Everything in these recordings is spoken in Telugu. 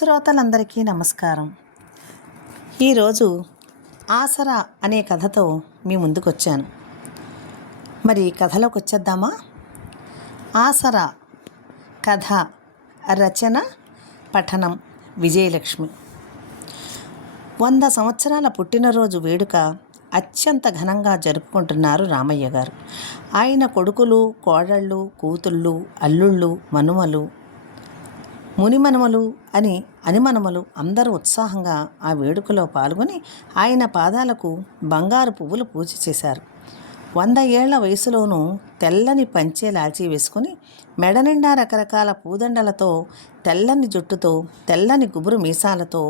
శ్రోతలందరికీ నమస్కారం. ఈరోజు ఆసరా అనే కథతో మీ ముందుకొచ్చాను. మరి కథలోకి వచ్చేద్దామా? ఆసరా కథ రచన పఠనం విజయలక్ష్మి. 100 సంవత్సరాల పుట్టినరోజు వేడుక అత్యంత ఘనంగా జరుపుకుంటున్నారు రామయ్య గారు. ఆయన కొడుకులు, కోడళ్ళు, కూతుళ్ళు, అల్లుళ్ళు, మనుమలు, మునిమనుమలు అని అనిమనుమలు అందరూ ఉత్సాహంగా ఆ వేడుకలో పాల్గొని ఆయన పాదాలకు బంగారు పువ్వులు పూజ చేశారు. 100 ఏళ్ల వయసులోనూ తెల్లని పంచె లాల్చి వేసుకుని మెడ నిండా రకరకాల పూదండలతో, తెల్లని జుట్టుతో, తెల్లని గుబురు మీసాలతో,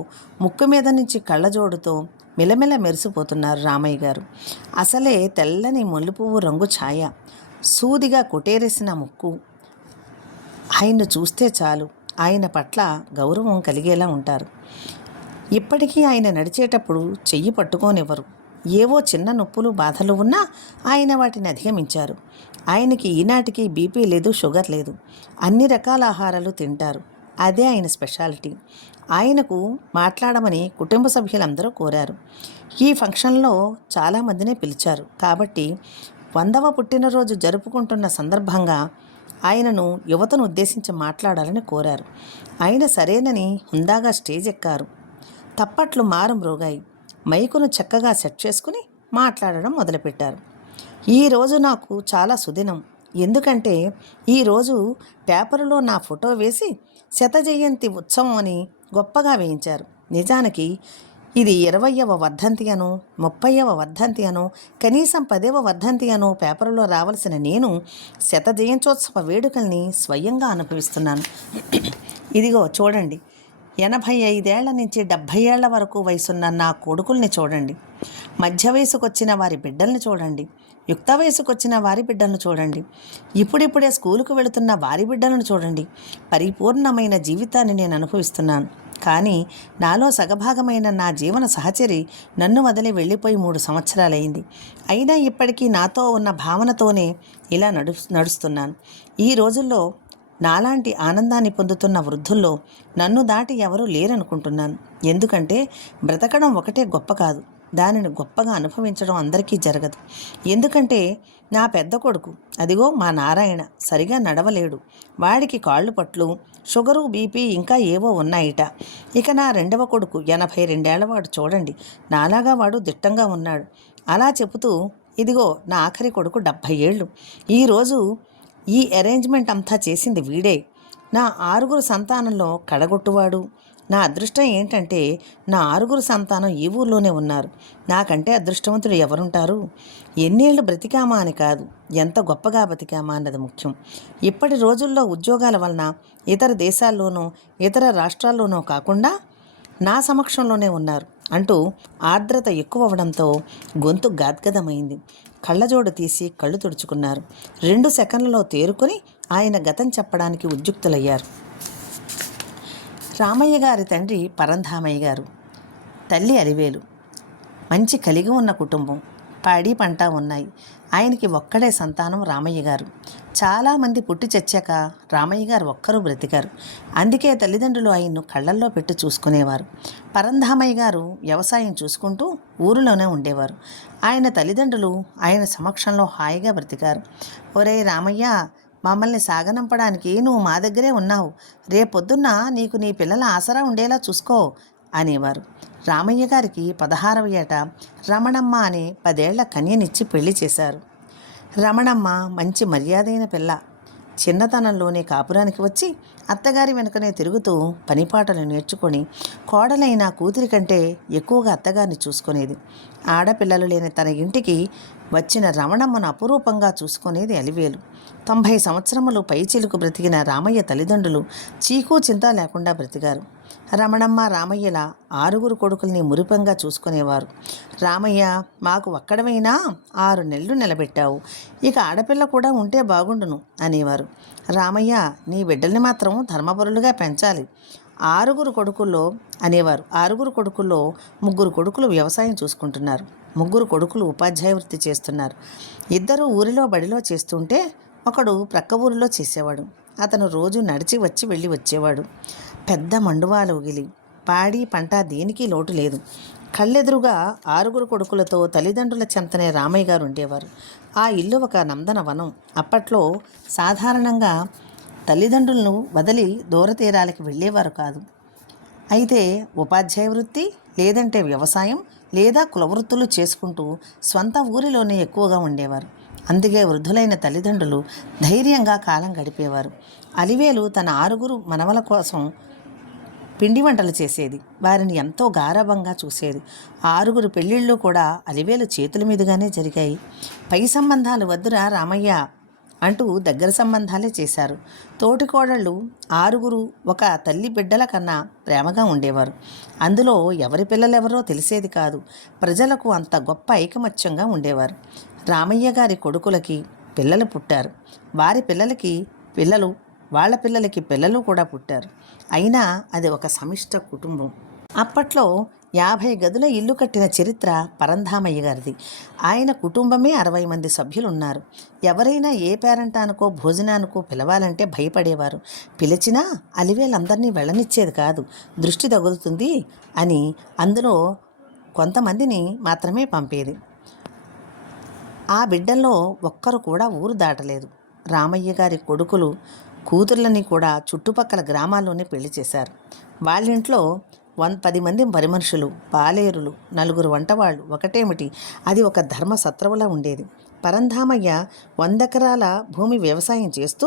ముక్కు మీద నుంచి కళ్ళజోడుతో మిలమిల మెరిసిపోతున్నారు రామయ్య గారు. అసలే తెల్లని ముల్లుపువ్వు రంగు ఛాయ, సూదిగా కొటేరేసిన ముక్కు. ఆయన్ను చూస్తే చాలు ఆయన పట్ల గౌరవం కలిగేలా ఉంటారు. ఇప్పటికీ ఆయన నడిచేటప్పుడు చెయ్యి పట్టుకోనివ్వరు. ఏవో చిన్న నొప్పులు, బాధలు ఉన్నా ఆయన వాటిని అధిగమించారు. ఆయనకి ఈనాటికి బీపీ లేదు, షుగర్ లేదు. అన్ని రకాల ఆహారాలు తింటారు. అదే ఆయన స్పెషాలిటీ. ఆయనకు మాట్లాడమని కుటుంబ సభ్యులందరూ కోరారు. ఈ ఫంక్షన్లో చాలామందినే పిలిచారు. కాబట్టి 100వ పుట్టినరోజు జరుపుకుంటున్న సందర్భంగా ఆయనను యువతను ఉద్దేశించి మాట్లాడాలని కోరారు. ఆయన సరేనని హుందాగా స్టేజ్ ఎక్కారు. తప్పట్లు మారుమ్రోగాయి. మైకును చక్కగా సెట్ చేసుకుని మాట్లాడడం మొదలుపెట్టారు. ఈరోజు నాకు చాలా సుదినం. ఎందుకంటే ఈరోజు పేపరులో నా ఫోటో వేసి 100వ జయంతి ఉత్సవం అని గొప్పగా వేయించారు. నిజానికి ఇది 20వ వర్ధంతి అనో, 30వ వర్ధంతి అనో, కనీసం 10వ వర్ధంతి అనో పేపర్లో రావాల్సిన నేను 100 జయంత్యోత్సవ వేడుకల్ని స్వయంగా అనుభవిస్తున్నాను. ఇదిగో చూడండి, 85 ఏళ్ల నుంచి 70 ఏళ్ల వరకు వయసున్న నా కొడుకుల్ని చూడండి, మధ్య వయసుకొచ్చిన వారి బిడ్డల్ని చూడండి, యుక్త వయసుకొచ్చిన వారి బిడ్డలను చూడండి, ఇప్పుడిప్పుడే స్కూలుకు వెళుతున్న వారి బిడ్డలను చూడండి. పరిపూర్ణమైన జీవితాన్ని నేను అనుభవిస్తున్నాను. కానీ నాలో సగభాగమైన నా జీవన సహచరి నన్ను వదిలి వెళ్ళిపోయి 3 సంవత్సరాలైంది. అయినా ఇప్పటికీ నాతో ఉన్న భావనతోనే ఇలా నడుస్తున్నాను. ఈ రోజుల్లో నాలాంటి ఆనందాన్ని పొందుతున్న వృద్ధుల్లో నన్ను దాటి ఎవరూ లేరనుకుంటున్నాను. ఎందుకంటే బ్రతకడం ఒకటే గొప్ప కాదు, దానిని గొప్పగా అనుభవించడం అందరికీ జరగదు. ఎందుకంటే నా పెద్ద కొడుకు, అదిగో మా నారాయణ, సరిగా నడవలేడు. వాడికి కాళ్ళు పట్లు, షుగరు, బీపీ ఇంకా ఏవో ఉన్నాయిట. ఇక నా 2వ కొడుకు 82 ఏళ్లవాడు, చూడండి నాలాగా వాడు దిట్టంగా ఉన్నాడు. అలా చెబుతూ ఇదిగో నా ఆఖరి కొడుకు 70 ఏళ్ళు. ఈరోజు ఈ అరేంజ్మెంట్ అంతా చేసింది వీడే. నా 6గురు సంతానంలో కడగొట్టువాడు. నా అదృష్టం ఏంటంటే నా 6గురు సంతానం ఈ ఊర్లోనే ఉన్నారు. నాకంటే అదృష్టవంతుడు ఎవరుంటారు? ఎన్నేళ్ళు బ్రతికామా అని కాదు, ఎంత గొప్పగా బతికామా అన్నది ముఖ్యం. ఇప్పటి రోజుల్లో ఉద్యోగాల వలన ఇతర దేశాల్లోనూ ఇతర రాష్ట్రాల్లోనూ కాకుండా నా సమక్షంలోనే ఉన్నారు అంటూ ఆర్ద్రత ఎక్కువ అవ్వడంతో గొంతు గాద్గదమైంది. కళ్ళజోడు తీసి కళ్ళు తుడుచుకున్నారు. 2 సెకండ్లలో తేరుకొని ఆయన గతం చెప్పడానికి ఉద్యుక్తులయ్యారు. రామయ్య గారి తండ్రి పరంధామయ్య గారు, తల్లి అలివేలు. మంచి కలిగి ఉన్న కుటుంబం, పాడి పంట ఉన్నాయి. ఆయనకి ఒక్కడే సంతానం రామయ్య గారు. చాలామంది పుట్టి చచ్చాక రామయ్య గారు ఒక్కరూ బ్రతికారు. అందుకే తల్లిదండ్రులు ఆయన్ను కళ్ళల్లో పెట్టి చూసుకునేవారు. పరంధామయ్య గారు వ్యవసాయం చూసుకుంటూ ఊరిలోనే ఉండేవారు. ఆయన తల్లిదండ్రులు ఆయన సమక్షంలో హాయిగా బ్రతికారు. ఒరే రామయ్య, మమ్మల్ని సాగనంపడానికి నువ్వు మా దగ్గరే ఉన్నావు. రేపొద్దున్న నీకు నీ పిల్లల ఆసరా ఉండేలా చూసుకో అనేవారు. రామయ్య గారికి 16వ ఏట రమణమ్మ అనే 10 ఏళ్ల కన్యనిచ్చి పెళ్లి చేశారు. రమణమ్మ మంచి మర్యాదైన పిల్ల. చిన్నతనంలోనే కాపురానికి వచ్చి అత్తగారి వెనుకనే తిరుగుతూ పనిపాటలు నేర్చుకొని కోడలైన కూతురి కంటే ఎక్కువగా అత్తగారిని చూసుకునేది. ఆడపిల్లలు లేని తన ఇంటికి వచ్చిన రమణమ్మను అపురూపంగా చూసుకునేది అలివేలు. 90 సంవత్సరములు పైచిలుకు బ్రతికిన రామయ్య తల్లిదండ్రులు చీకు చింత లేకుండా బ్రతికారు. రమణమ్మ రామయ్యల 6గురు కొడుకుల్ని మురిపంగా చూసుకునేవారు. రామయ్య, మాకు ఒక్కడమైనా 6 నెలలు నిలబెట్టావు, ఇక ఆడపిల్ల కూడా ఉంటే బాగుండును అనేవారు. రామయ్య, నీ బిడ్డల్ని మాత్రం ధర్మపరులుగా పెంచాలి. 6గురు కొడుకుల్లో అనేవారు. 6గురు కొడుకుల్లో 3 కొడుకులు వ్యవసాయం చూసుకుంటున్నారు, 3 కొడుకులు ఉపాధ్యాయ వృత్తి చేస్తున్నారు. 2 ఊరిలో బడిలో చేస్తుంటే ఒకడు ప్రక్క ఊరిలో చేసేవాడు. అతను రోజు నడిచి వచ్చి వెళ్ళి వచ్చేవాడు. పెద్ద మండువాలు ఉగిలి పాడి పంట దేనికి లోటు లేదు. కళ్ళెదురుగా 6 కొడుకులతో తల్లిదండ్రుల చెంతనే రామయ్య గారు ఉండేవారు. ఆ ఇల్లు ఒక నందనవనం. అప్పట్లో సాధారణంగా తల్లిదండ్రులను వదిలి దూరతీరాలకి వెళ్ళేవారు కాదు. అయితే ఉపాధ్యాయ వృత్తి, లేదంటే వ్యవసాయం, లేదా కులవృత్తులు చేసుకుంటూ స్వంత ఊరిలోనే ఎక్కువగా ఉండేవారు. అందుకే వృద్ధులైన తల్లిదండ్రులు ధైర్యంగా కాలం గడిపేవారు. అలివేలు తన 6 మనవల కోసం పిండి వంటలు చేసేది. వారిని ఎంతో గారాబంగా చూసేది. 6 పెళ్ళిళ్ళు కూడా అలివేలు చేతుల మీదుగానే జరిగాయి. పై సంబంధాలు వద్దురా రామయ్య అంటూ దగ్గర సంబంధాలే చేశారు. తోటికోడళ్ళు 6 ఒక తల్లి బిడ్డల కన్నా ప్రేమగా ఉండేవారు. అందులో ఎవరి పిల్లలెవరో తెలిసేది కాదు. ప్రజలకు అంత గొప్ప ఐకమత్యంగా ఉండేవారు. రామయ్య గారి కొడుకులకి పిల్లలు పుట్టారు. వారి పిల్లలకి పిల్లలు, వాళ్ళ పిల్లలకి పిల్లలు కూడా పుట్టారు. అయినా అది ఒక సమిష్ట కుటుంబం. అప్పట్లో 50 గదుల ఇల్లు కట్టిన చరిత్ర పరంధామయ్య గారిది. ఆయన కుటుంబమే 60 మంది సభ్యులున్నారు. ఎవరైనా ఏ పేరంటానికో భోజనానికో పిలవాలంటే భయపడేవారు. పిలిచినా అలివేలందరినీ వెళ్ళనిచ్చేది కాదు. దృష్టి తగులుతుంది అని అందులో కొంతమందిని మాత్రమే పంపేది. ఆ బిడ్డల్లో ఒక్కరు కూడా ఊరు దాటలేదు. రామయ్య గారి కొడుకులు కూతుర్లని కూడా చుట్టుపక్కల గ్రామాల్లోనే పెళ్లి చేశారు. వాళ్ళింట్లో 10 మంది మనుషులు, పాలేరులు, 4 వంటవాళ్ళు. ఒకటేమిటి, అది ఒక ధర్మ సత్రవులా ఉండేది. పరంధామయ్య 100 ఎకరాల భూమి వ్యవసాయం చేస్తూ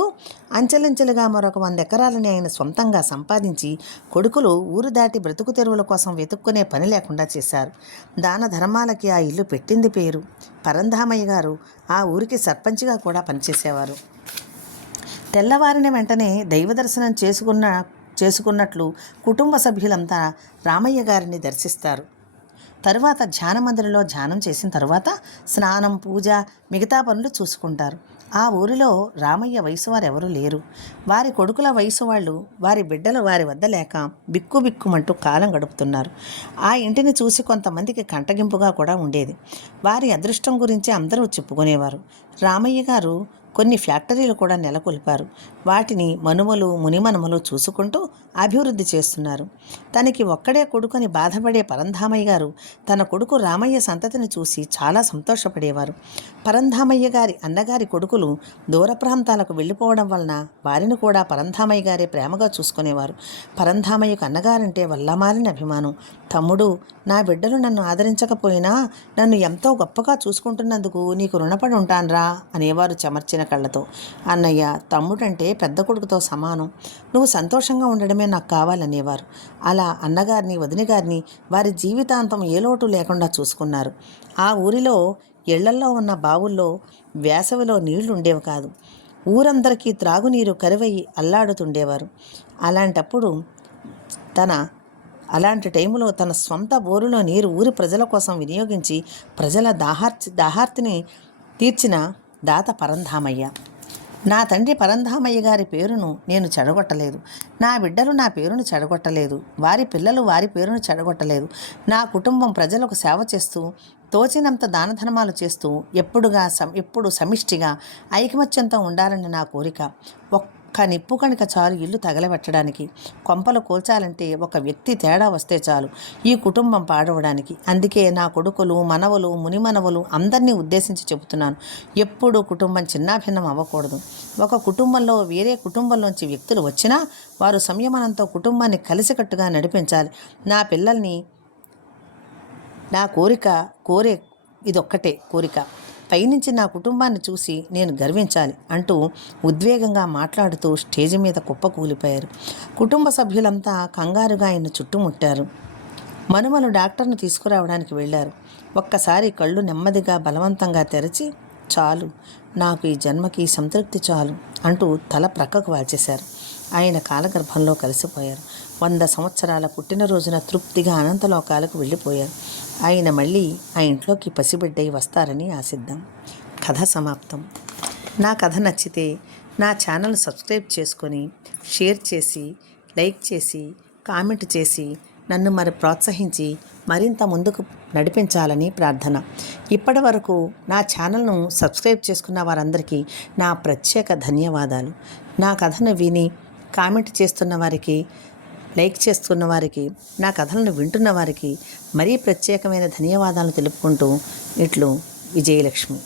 అంచెలంచెలుగా మరొక 100 ఎకరాలని ఆయన సొంతంగా సంపాదించి కొడుకులు ఊరు దాటి బ్రతుకు తెరువుల కోసం వెతుక్కునే పని లేకుండా చేశారు. దాన ధర్మాలకి ఆ ఇల్లు పెట్టింది పేరు. పరంధామయ్య గారు ఆ ఊరికి సర్పంచ్గా కూడా పనిచేసేవారు. తెల్లవారిన వెంటనే దైవ దర్శనం చేసుకున్నట్లు కుటుంబ సభ్యులంతా రామయ్య గారిని దర్శిస్తారు. తరువాత ధ్యాన మందిరంలో ధ్యానం చేసిన తర్వాత స్నానం, పూజ, మిగతా పనులు చూసుకుంటారు. ఆ ఊరిలో రామయ్య వయసు వారు ఎవరూ లేరు. వారి కొడుకుల వయసు వాళ్ళు, వారి బిడ్డలు వారి వద్ద లేక బిక్కుబిక్కుమంటూ కాలం గడుపుతున్నారు. ఆ ఇంటిని చూసి కొంతమందికి కంటగింపుగా కూడా ఉండేది. వారి అదృష్టం గురించి అందరూ చెప్పుకునేవారు. రామయ్య గారు కొన్ని ఫ్యాక్టరీలు కూడా నెలకొల్పారు. వాటిని మనుమలు, మునిమనుమలు చూసుకుంటూ అభివృద్ధి చేస్తున్నారు. తనకి ఒక్కడే కొడుకుని బాధపడే పరంధామయ్య గారు తన కొడుకు రామయ్య సంతతిని చూసి చాలా సంతోషపడేవారు. పరంధామయ్య గారి అన్నగారి కొడుకులు దూర ప్రాంతాలకు వెళ్ళిపోవడం వలన వారిని కూడా పరంధామయ్య గారే ప్రేమగా చూసుకునేవారు. పరంధామయ్యకు అన్నగారంటే వల్లమాలిన అభిమానం. తమ్ముడు, నా బిడ్డలు నన్ను ఆదరించకపోయినా నన్ను ఎంతో గొప్పగా చూసుకుంటున్నందుకు నీకు రుణపడి ఉంటాన్రా అనేవారు చెమర్చిన కళ్ళతో. అన్నయ్య, తమ్ముడంటే పెద్ద కొడుకుతో సమానం. నువ్వు సంతోషంగా ఉండడమే నాకు కావాలనేవారు. అలా అన్నగారిని, వదిన గారిని వారి జీవితాంతం ఏ లోటు లేకుండా చూసుకున్నారు. ఆ ఊరిలో ఇళ్లల్లో ఉన్న బావుల్లో వేసవిలో నీళ్లు ఉండేవి కాదు. ఊరందరికీ త్రాగునీరు కరువయ్యి అల్లాడుతుండేవారు. అలాంటి టైంలో తన సొంత బోరులో నీరు ఊరి ప్రజల కోసం వినియోగించి ప్రజల దాహార్తిని తీర్చిన దాత పరంధామయ్య. నా తండ్రి పరంధామయ్య గారి పేరును నేను చెడగొట్టలేదు. నా బిడ్డలు నా పేరును చెడగొట్టలేదు. వారి పిల్లలు వారి పేరును చెడగొట్టలేదు. నా కుటుంబం ప్రజలకు సేవ చేస్తూ తోచినంత దానధర్మాలు చేస్తూ ఎప్పుడు సమిష్టిగా ఐకమత్యంతో ఉండాలని నా కోరిక. ఒక్క నిప్పు కణిక చాలు ఇల్లు తగలబెట్టడానికి. కొంపలు కోల్చాలంటే ఒక వ్యక్తి తేడా వస్తే చాలు ఈ కుటుంబం పాడవడానికి. అందుకే నా కొడుకులు, మనవలు, మునిమనవలు అందరినీ ఉద్దేశించి చెబుతున్నాను. ఎప్పుడూ కుటుంబం చిన్నాభిన్నం అవ్వకూడదు. ఒక కుటుంబంలో వేరే కుటుంబంలోంచి వ్యక్తులు వచ్చినా వారు సంయమనంతో కుటుంబాన్ని కలిసికట్టుగా నడిపించాలి. నా పిల్లల్ని నా కోరే ఇదొక్కటే కోరిక. పైనుంచి నా కుటుంబాన్ని చూసి నేను గర్వించాలి అంటూ ఉద్వేగంగా మాట్లాడుతూ స్టేజి మీద కుప్పకూలిపోయారు. కుటుంబ సభ్యులంతా కంగారుగా ఆయన చుట్టుముట్టారు. మనుమలు డాక్టర్ను తీసుకురావడానికి వెళ్ళారు. ఒక్కసారి కళ్ళు నెమ్మదిగా బలవంతంగా తెరచి, చాలు, నాకు ఈ జన్మకి సంతృప్తి చాలు అంటూ తల ప్రక్కకు వాల్చేశారు. ఆయన కాలగర్భంలో కలిసిపోయారు. 100 సంవత్సరాల పుట్టినరోజున తృప్తిగా అనంతలోకాలకు వెళ్ళిపోయారు. ఆయన మళ్ళీ ఆ ఇంట్లోకి పసిబిడ్డై వస్తారని ఆశిద్దాం. కథ సమాప్తం. నా కథ నచ్చితే నా ఛానల్ సబ్స్క్రైబ్ చేసుకొని, షేర్ చేసి, లైక్ చేసి, కామెంట్ చేసి నన్ను ప్రోత్సహించి మరింత ముందుకు నడిపించాలని ప్రార్థన. ఇప్పటి వరకు నా ఛానల్ను సబ్స్క్రైబ్ చేసుకున్న వారందరికీ నా ప్రత్యేక ధన్యవాదాలు. నా కథను విని కామెంట్ చేస్తున్న వారికి లైక్ చేస్తున్న వారికి, నా కథలను వింటున్న వారికి మరీ ప్రత్యేకమైన ధన్యవాదాలు తెలుపుకుంటూ ఇట్లు విజయలక్ష్మి.